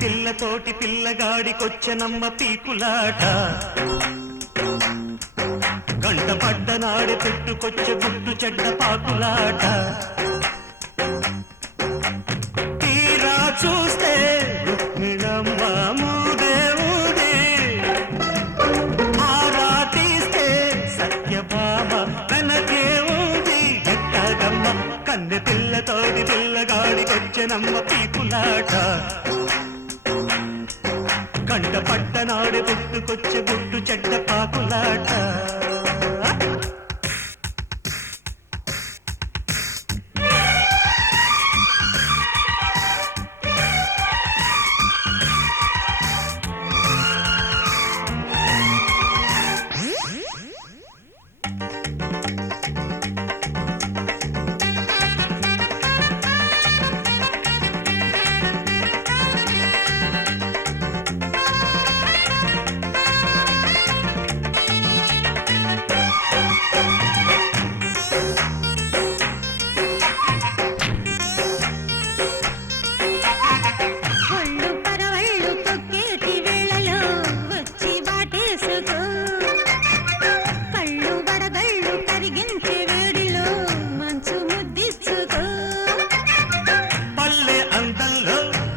పిల్లతోటి పిల్లగాడికొచ్చనమ్మ పీకులాట గంట పడ్డ నాడి పుట్టుకొచ్చే గుట్టు చెడ్డ పాకులాట తీరా చూస్తే రుక్మిణమ్మ మూదేవుడి ఆరా తీస్తే సత్యభామ వెనకే ఉంది ఎట్టగమ్మ కన్నె పిల్లతోటి పిల్లగాడికొచ్చనమ్మ పీకులాట కంట పట్టనాడు పుట్టుకొచ్చే గుట్టు చెడ్డ పాకులాట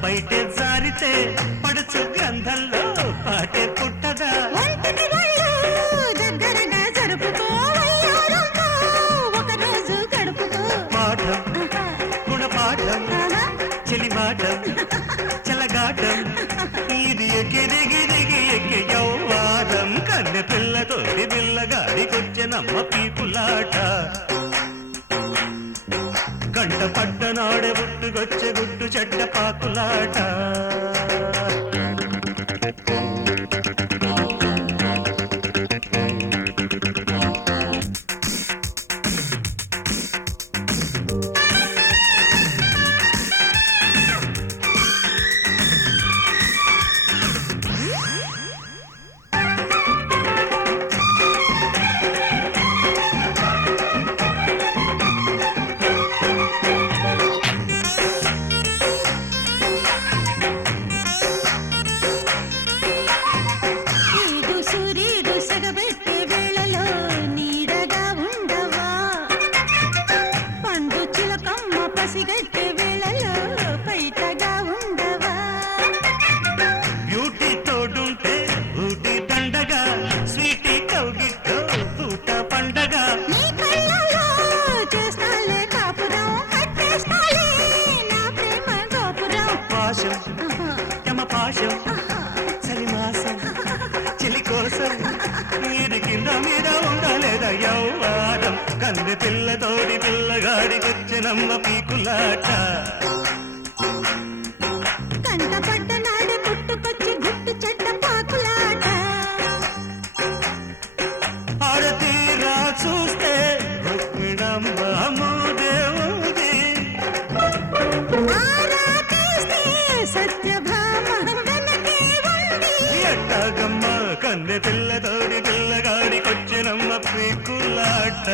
బయటే జారితే పడుచు గ్రంథంలో పాటే పుట్టదా దగ్గరగా జరుపుకో ఒక రోజు గడుపుకో పాఠం గుణపాఠం చెలిమాటం చెలగాటం ఇది ఎక్కిదిగి ఎక్కి యౌవారం కన్నె పిల్లతోటి పిల్లగాడికొచ్చనమ్మ పీకులాట గంట పట్టనాడే పుట్టుకొచ్చే గుట్టు చెడ్డ పాకులాట పసిగట్టే వేళలో పైటగా ఉండవా బ్యూటీ తోడుంటే ఊటి దండగా స్వీటీ కౌగిట్లో పూట పండగ నీ కళ్ళలో చేస్తాలే కాపురం కట్టేస్తాలే నా ప్రేమ గోపురం పాశం యమ పాశం చలిమాసం చెలి కోసం ఇది కింద మీద ఉండలేదా యౌవారం కన్నె పిల్లతోడి పిల్లగాడికొచ్చనమ్మ పీకులాట కంట పడ్డ నాడు పుట్టుకొచ్చి గుట్టు చెడ్డ పాకులాట ఆరతీరా చూస్తే రుక్మిణమ్మ మూదేవుడి ఆరా తీస్తే సత్యభామ వెనకే ఉంది ఎట్టాగమ్మ కన్నె పిల్లతోడి పిల్లగాడికొచ్చనమ్మ పీకులాట